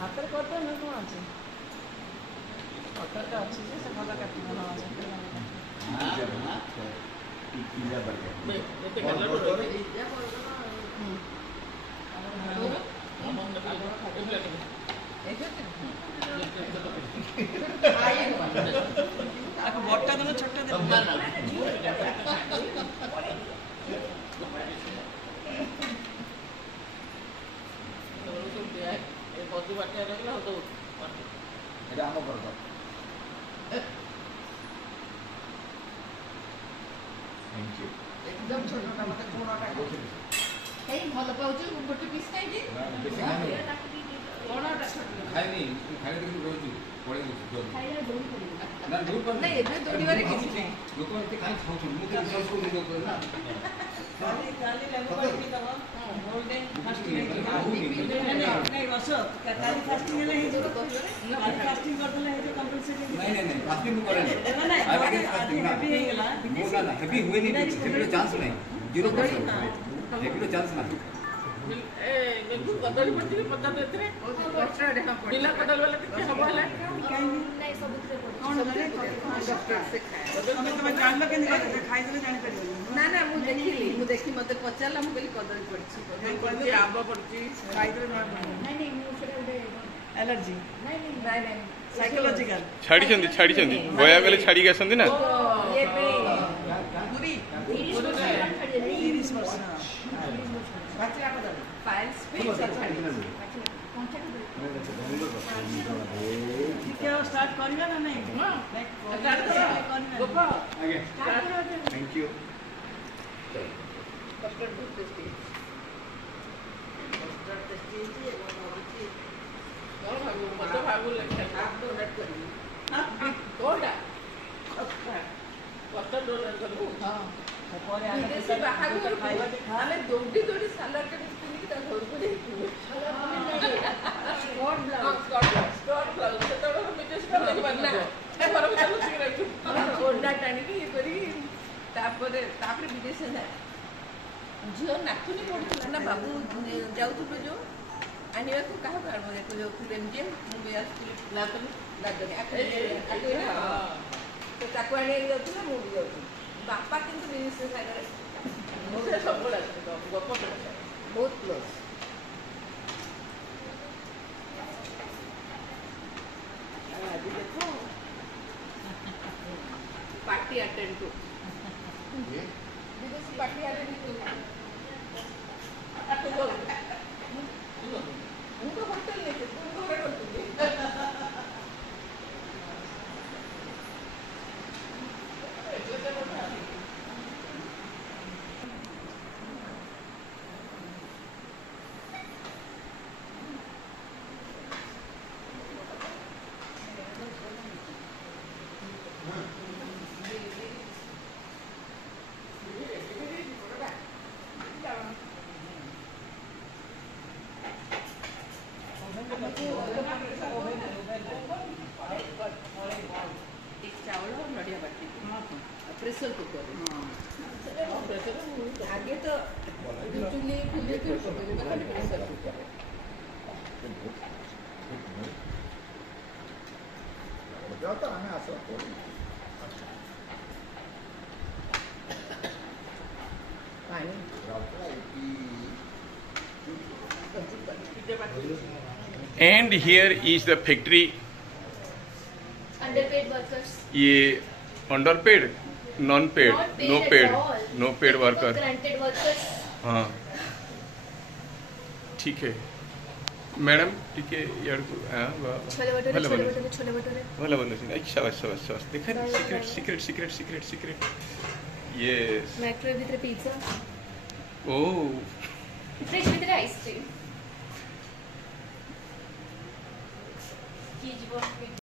ହାତରେ କରିଦେବ ନା କ'ଣ ଅଛି ଅଟରଟା ଅଛି ଯେ ସେ ଭଲ କାଟିବ ବଟା ଦେଲେ ଛୋଟ बदू बाटिया रखला हो तो এটা আমার বড় থ্যাংক ইউ একদম ছোটটা মতে কোণটা এই ভালো পাউছ গোটে পিস খাইদি কোণটা ছোট খাইনি খাইলে কিন্তু রହୁଛି পড়ে গেছে জল খাইলে দৌড়ি পড়ি না দৌড় পড়ে না ଏବେ ଦୌଡ଼ିବାରେ କିଛି ନାହିଁ লোক এতে কাই খাଉଛନ୍ତି ମୁଁ ତ ବିଶ୍ୱାସ କରୁନି ଲୋକ ନା କାଲି ଲେମ୍ବୁ ପାଣି ପିଇଦବ ଗୋଲ୍ଡେନ ଫାଷ୍ଟିଂ ନାଇଁ ରସ କାଲି ଫାଷ୍ଟିଂ ହେଲେ ହେଇଯିବ କାଲି ଫାଷ୍ଟିଂ କରିଦେଲେ ହେଇଯିବ କମ୍ପଲସରି ନାଇଁ ନାଇଁ ନାଇଁ ଫାଷ୍ଟିଂ ମୁଁ କରେନି ନାଇଁ ଆଜି ଫାଷ୍ଟିଂ ନା ହେଭି ହେଇଗଲା ମୁଁ ନା ହେଭି ହୁଏନି ସେମିତି ଚାନ୍ସ ନାହିଁ 0% ହେଭିର ଚାନ୍ସ ନାହିଁ ए बिल्कुल कदली पड़ती पता देते रे बिना कदल वाला कितने सब है नहीं सबुतरे कोन डॉक्टर से खाए हम जान लो केनी करे खाइ देले जानि परिबो ना ना मु देखी मते पचारला मु कहली कदली पड़ची कहली आबा पड़ची खाइ देले ना नहीं नहीं मु सेटा उडे एलर्जी नहीं साइकोलॉजिकल छाड़ी चंदी गया गले छाड़ी के असंदी ना ये पे पूरी 30 वर्ष बाचला पदल फाइल्स पे क्या स्टार्ट करिया ना नहीं स्टार्ट करो गोपा आगे थैंक यू डॉक्टर टेस्टी जी और भागो मत भागो लेके आप तो नेट करी कोडा कत डोनर करू हां ପରେ ଆगे ସେ ବାହାକୁ ଖାଇବା ଖାଲେ ଦୌଡ଼ି ଦୌଡ଼ି ସାଲାଡ ଟେ କିଣିକି ତା ଘରକୁ ଯାଇଥିବେ ସ୍କଟ ବ୍ଲାଉଜ ସେତେବେଳେ ମିଟେସ ଲାଗି ବାନ୍ଧନା ଏ ଘର ଭିତରେ ଲୁଚିକି ରହିଛୁ ଓଡା ଟାଣିକି ଇଏ କରି ତାପରେ ବିଦେଶ ଯାଏ ଝିଅ ନାଚୁନି ପଡୁଥିଲା ନା ବାବୁ ଯାଉଥିଲୁ ଯୋଉ ଆଣିବାକୁ କାହାକୁ ଆଣିବ ଦେଖ ଯୋଉ ଏମିତି ମୁଁ ବି ଆସିଥିଲି ଲାଦନି ତାକୁ ଆଣିବାକୁ ଯାଉଥିଲା ମୁଁ ବି ଯାଉଥିଲି बापा किंतु बिजनेस सागर मुझे सब बड़ा गप बहुत क्लोज आज देखो पार्टी अटेंड टू विदेशी पार्टी अटेंड टू उनको होटल लेके उनको घर करते प्रेशर कुकर आगे तो चूल्हे खुले के प्रेशर कुकर जाता हमें आशा करो पानी and here is the factory underpaid workers ये underpaid non paid no paid worker granted workers हाँ ठीक है मैडम ठीक है यार छोले भटूरे भले शाबाश शाबाश शाबाश देखा सीक्रेट यस माइक्रोवेव भीतर पिज्जा ओ फ्रिज भीतर आइसक्रीम की जीवन